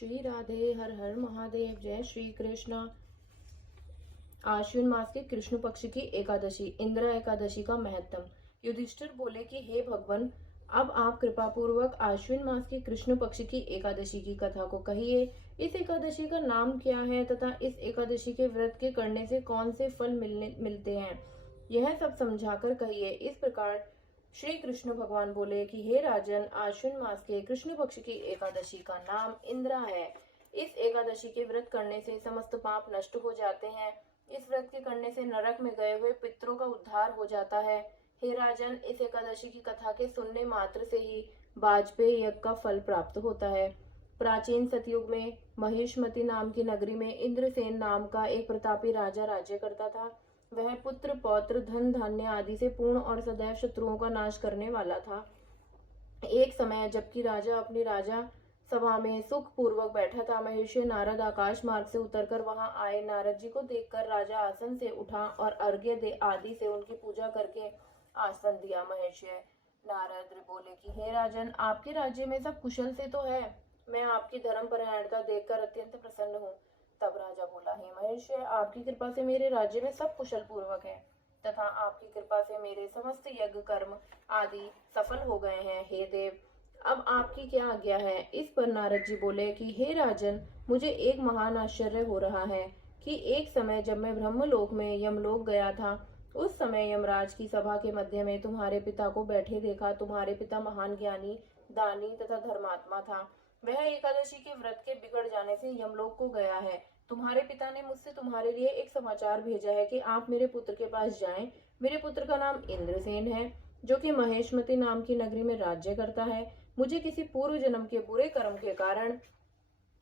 श्री राधे। हर हर महादेव। जय श्री कृष्ण। आश्विन मास के कृष्ण पक्ष की एकादशी, इंदिरा एकादशी का महत्व। युधिष्ठिर बोले कि हे भगवान, अब आप कृपा पूर्वक आश्विन मास की कृष्ण पक्ष की एकादशी की कथा को कहिए। इस एकादशी का नाम क्या है तथा इस एकादशी के व्रत के करने से कौन से फल मिलते हैं, यह सब समझाकर कहिए। इस प्रकार श्री कृष्ण भगवान बोले कि हे राजन, आश्विन मास के कृष्ण पक्ष की एकादशी का नाम इंदिरा है। इस एकादशी के व्रत करने से समस्त पाप नष्ट हो जाते हैं। इस व्रत के करने से नरक में गए हुए पितरों का उद्धार हो जाता है। हे राजन, इस एकादशी की कथा के सुनने मात्र से ही वाजपेयी यज्ञ का फल प्राप्त होता है। प्राचीन सतयुग में महेशमती नाम की नगरी में इंद्रसेन नाम का एक प्रतापी राजा राज्य करता था। वह पुत्र पौत्र धन धान्य आदि से पूर्ण और सदैव शत्रुओं का नाश करने वाला था। एक समय जबकि राजा अपनी राजा सभा में सुख पूर्वक बैठा था, महर्षि नारद आकाश मार्ग से उतरकर वहां आए। नारद जी को देखकर राजा आसन से उठा और अर्घ्य दे आदि से उनकी पूजा करके आसन दिया। महर्षि नारद बोले कि हे राजन, आपके राज्य में सब कुशल से तो है। मैं आपकी धर्मपरायणता देखकर अत्यंत प्रसन्न हूँ। तब राजा बोला, हे महर्षि, आपकी कृपा से मेरे राज्य में सब कुशल पूर्वक है तथा आपकी कृपा से मेरे समस्त यज्ञ कर्म आदि सफल हो गए हैं। हे देव, अब आपकी क्या आज्ञा है। इस पर नारद जी बोले कि हे राजन, मुझे एक महान आश्चर्य हो रहा है कि एक समय जब मैं ब्रह्मलोक में यमलोक गया था, उस समय यमराज की सभा के मध्य में तुम्हारे पिता को बैठे देखा। तुम्हारे पिता महान ज्ञानी, दानी तथा धर्मात्मा था। वह एकादशी के व्रत के बिगड़ जाने से यमलोक को गया है। तुम्हारे पिता ने मुझसे तुम्हारे लिए एक समाचार भेजा है कि आप मेरे पुत्र के पास जाएं। मेरे पुत्र का नाम इंद्रसेन है, जो कि महेशमती नाम की नगरी में राज्य करता है। मुझे किसी पूर्व जन्म के बुरे कर्म के कारण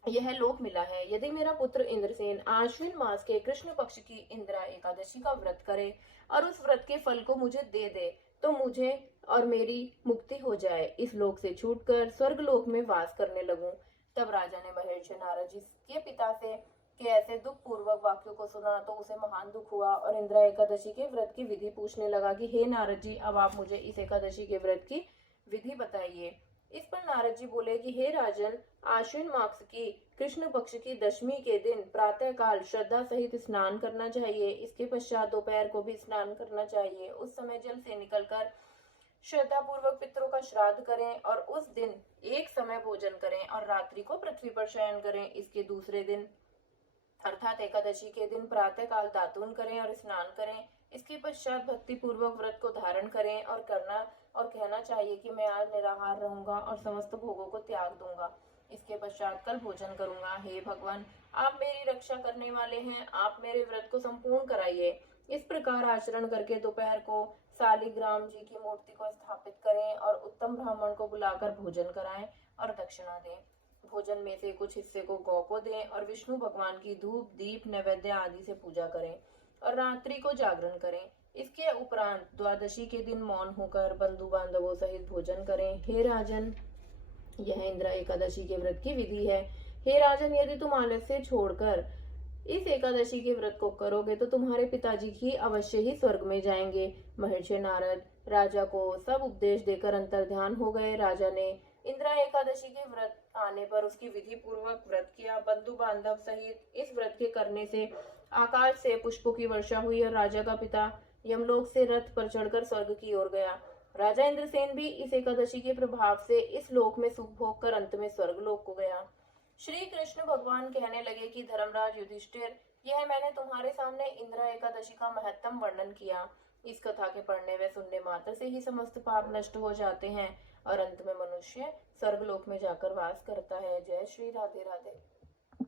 यह लोक मिला है। यदि मेरा पुत्र इंद्रसेन आश्विन मास के कृष्ण पक्ष की इंदिरा एकादशी का व्रत करे और उस व्रत के फल को मुझे दे दे, तो मुझे और मेरी मुक्ति हो जाए। इस लोक से छूटकर स्वर्ग लोक में वास करने लगूं। तब राजा ने महर्षि नारद जी के पिता से के ऐसे दुख पूर्वक वाक्यों को सुना तो उसे महान दुख हुआ और इंदिरा एकादशी के व्रत की विधि पूछने लगा कि हे नारद जी, अब आप मुझे इस एकादशी के व्रत की विधि बताइए। इस पर नारद जी बोले कि हे राजन, आश्विन मास की कृष्ण पक्ष की दशमी के दिन प्रातः काल श्रद्धा सहित स्नान करना चाहिए। इसके पश्चात दोपहर को भी स्नान करना चाहिए। उस समय जल से निकलकर श्रद्धा पूर्वक पितरों का श्राद्ध करें और उस दिन एक समय भोजन करें और रात्रि को पृथ्वी पर शयन करें। इसके दूसरे दिन अर्थात एकादशी के दिन प्रातः काल दातून करें और स्नान करें। इसके पश्चात भक्ति पूर्वक व्रत को धारण करें और कहना चाहिए कि मैं आज निराहार रहूंगा और समस्त भोगों को त्याग दूंगा। इसके पश्चात कल भोजन करूंगा। हे भगवान, आप मेरी रक्षा करने वाले हैं, आप मेरे व्रत को संपूर्ण कराइए। इस प्रकार आचरण करके दोपहर को शालिग्राम जी की मूर्ति को स्थापित करें और उत्तम ब्राह्मण को बुलाकर भोजन कराएं और दक्षिणा दें। भोजन में से कुछ हिस्से को गौ को दें और विष्णु भगवान की धूप दीप नैवेद्य आदि से पूजा करें और रात्रि को जागरण करें। इसके उपरांत द्वादशी के दिन मौन होकर बंधु बांधवों सहित भोजन करें। हे राजन, यह इंदिरा एकादशी के व्रत की विधि है। हे राजन, यदि तुम आलस्य छोड़कर इस एकादशी के व्रत को करोगे तो तुम्हारे पिताजी ही अवश्य ही स्वर्ग में जाएंगे। महर्षि नारद राजा को सब उपदेश देकर अंतर्ध्यान हो गए। राजा ने इंदिरा एकादशी के व्रत आने पर उसकी विधि पूर्वक व्रत किया। बंधु बांधव सहित इस व्रत के करने से आकाश से पुष्पों की वर्षा हुई और राजा का पिता यमलोक से रथ पर चढ़कर स्वर्ग की ओर गया। राजा इंद्रसेन भी इस एकादशी के प्रभाव से इस लोक में सुख भोग कर अंत में स्वर्ग लोक को गया। श्री कृष्ण भगवान कहने लगे कि धर्मराज युधिष्ठिर, यह मैंने तुम्हारे सामने इंदिरा एकादशी का महत्तम वर्णन किया। इस कथा के पढ़ने व सुनने मात्र से ही समस्त पाप नष्ट हो जाते हैं और अंत में मनुष्य स्वर्गलोक में जाकर वास करता है। जय श्री राधे राधे।